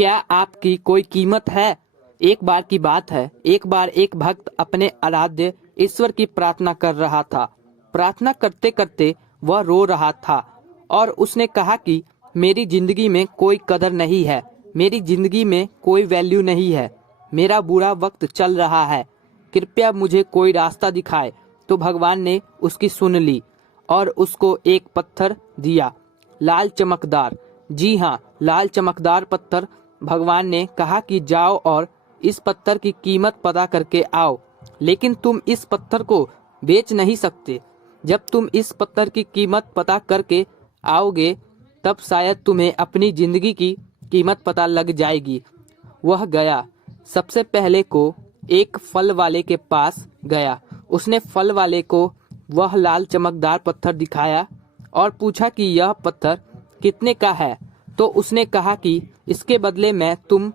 क्या आपकी कोई कीमत है? एक बार की बात है, एक बार एक भक्त अपने आराध्य ईश्वर की प्रार्थना कर रहा था। प्रार्थना करते करते वह रो रहा था और उसने कहा कि मेरी जिंदगी में कोई कदर नहीं है, मेरी जिंदगी में कोई वैल्यू नहीं है, मेरा बुरा वक्त चल रहा है, कृपया मुझे कोई रास्ता दिखाए। तो भगवान ने उसकी सुन ली और उसको एक पत्थर दिया, लाल चमकदार। जी हाँ, लाल चमकदार पत्थर। भगवान ने कहा कि जाओ और इस पत्थर की कीमत पता करके आओ, लेकिन तुम इस पत्थर को बेच नहीं सकते। जब तुम इस पत्थर की कीमत पता करके आओगे तब शायद तुम्हें अपनी जिंदगी की कीमत पता लग जाएगी। वह गया, सबसे पहले को एक फल वाले के पास गया। उसने फल वाले को वह लाल चमकदार पत्थर दिखाया और पूछा कि यह पत्थर कितने का है। तो उसने कहा कि इसके बदले में तुम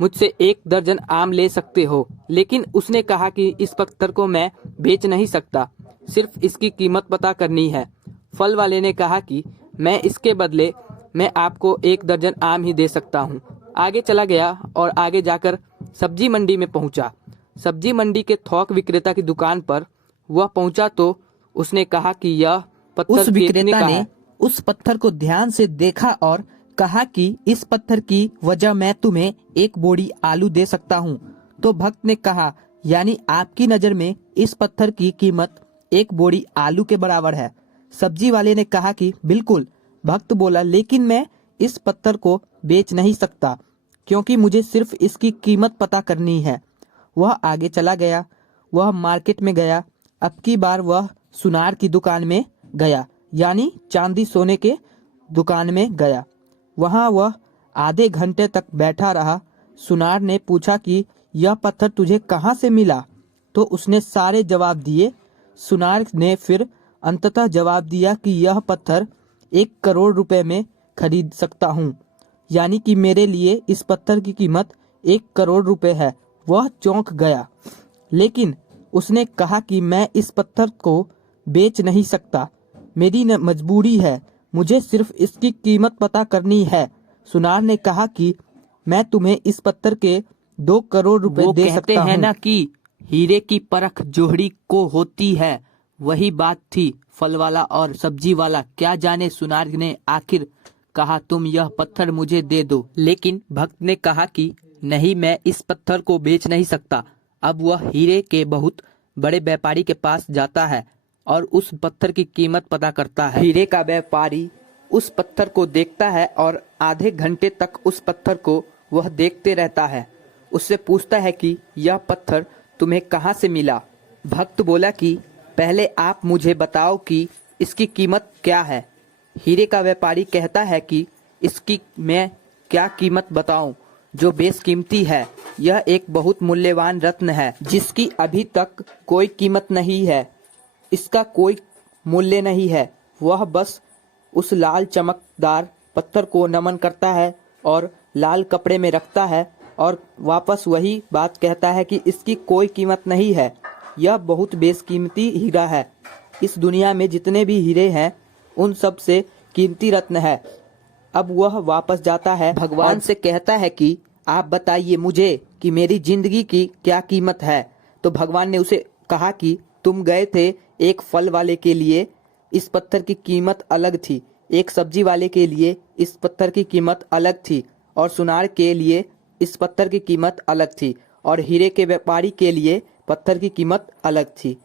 मुझसे 1 दर्जन आम ले सकते हो। लेकिन उसने कहा कि इस पत्थर को मैं बेच नहीं सकता, सिर्फ इसकी कीमत पता करनी है। फल वाले ने कहा कि मैं इसके बदले मैं आपको 1 दर्जन आम ही दे सकता हूँ। आगे चला गया और आगे जाकर सब्जी मंडी में पहुंचा। सब्जी मंडी के थोक विक्रेता की दुकान पर वह पहुंचा तो उसने कहा कि यह पत्थर उस कितने विक्रेता का ने है। उस पत्थर को ध्यान से देखा और कहा कि इस पत्थर की वजह मैं तुम्हें 1 बोरी आलू दे सकता हूँ। तो भक्त ने कहा, यानी आपकी नजर में इस पत्थर की कीमत 1 बोरी आलू के बराबर है। सब्जी वाले ने कहा कि बिल्कुल। भक्त बोला, लेकिन मैं इस पत्थर को बेच नहीं सकता क्योंकि मुझे सिर्फ इसकी कीमत पता करनी है। वह आगे चला गया। वह मार्केट में गया। अब की बार वह सुनार की दुकान में गया, यानी चांदी सोने के दुकान में गया। वहां वह आधे घंटे तक बैठा रहा। सुनार ने पूछा कि यह पत्थर तुझे कहाँ से मिला? तो उसने सारे जवाब दिए। सुनार ने फिर अंततः जवाब दिया कि यह पत्थर 1 करोड़ रुपए में खरीद सकता हूँ, यानी कि मेरे लिए इस पत्थर की कीमत 1 करोड़ रुपए है। वह चौंक गया, लेकिन उसने कहा कि मैं इस पत्थर को बेच नहीं सकता, मेरी मजबूरी है, मुझे सिर्फ इसकी कीमत पता करनी है। सुनार ने कहा कि मैं तुम्हें इस पत्थर के 2 करोड़ रुपए वो दे कहते सकता हैं हूँ। ना कि हीरे की परख जोहरी को होती है, वही बात थी। फल वाला और सब्जी वाला क्या जाने सुनार ने आखिर कहा तुम यह पत्थर मुझे दे दो, लेकिन भक्त ने कहा कि नहीं, मैं इस पत्थर को बेच नहीं सकता। अब वह हीरे के बहुत बड़े व्यापारी के पास जाता है और उस पत्थर की कीमत पता करता है। हीरे का व्यापारी उस पत्थर को देखता है और आधे घंटे तक उस पत्थर को वह देखते रहता है। उससे पूछता है कि यह पत्थर तुम्हें कहाँ से मिला? भक्त बोला कि पहले आप मुझे बताओ कि इसकी कीमत क्या है। हीरे का व्यापारी कहता है कि इसकी मैं क्या कीमत बताऊं जो बेशकीमती है। यह एक बहुत मूल्यवान रत्न है जिसकी अभी तक कोई कीमत नहीं है, इसका कोई मूल्य नहीं है। वह बस उस लाल चमकदार पत्थर को नमन करता है और लाल कपड़े में रखता है और वापस वही बात कहता है कि इसकी कोई कीमत नहीं है, यह बहुत बेशकीमती हीरा है। इस दुनिया में जितने भी हीरे हैं उन सब से कीमती रत्न है। अब वह वापस जाता है, भगवान से कहता है कि आप बताइए मुझे कि मेरी जिंदगी की क्या कीमत है। तो भगवान ने उसे कहा कि तुम गए थे एक फल वाले के लिए, इस पत्थर की कीमत अलग थी, एक सब्जी वाले के लिए इस पत्थर की कीमत अलग थी, और सुनार के लिए इस पत्थर की कीमत अलग थी, और हीरे के व्यापारी के लिए पत्थर की कीमत अलग थी।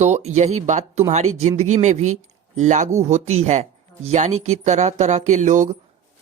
तो यही बात तुम्हारी जिंदगी में भी लागू होती है, यानी कि तरह तरह के लोग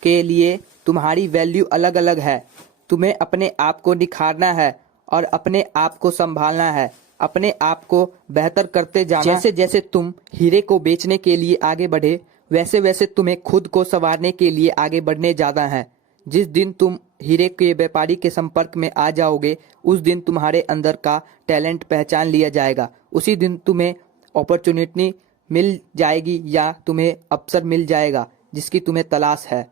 के लिए तुम्हारी वैल्यू अलग अलग है। तुम्हें अपने आप को निखारना है और अपने आप को संभालना है, अपने आप को बेहतर करते जाना। जैसे जैसे तुम हीरे को बेचने के लिए आगे बढ़े, वैसे वैसे तुम्हें खुद को संवारने के लिए आगे बढ़ने जाना है। जिस दिन तुम हीरे के व्यापारी के संपर्क में आ जाओगे, उस दिन तुम्हारे अंदर का टैलेंट पहचान लिया जाएगा। उसी दिन तुम्हें अपॉर्चुनिटी मिल जाएगी या तुम्हें अवसर मिल जाएगा जिसकी तुम्हें तलाश है।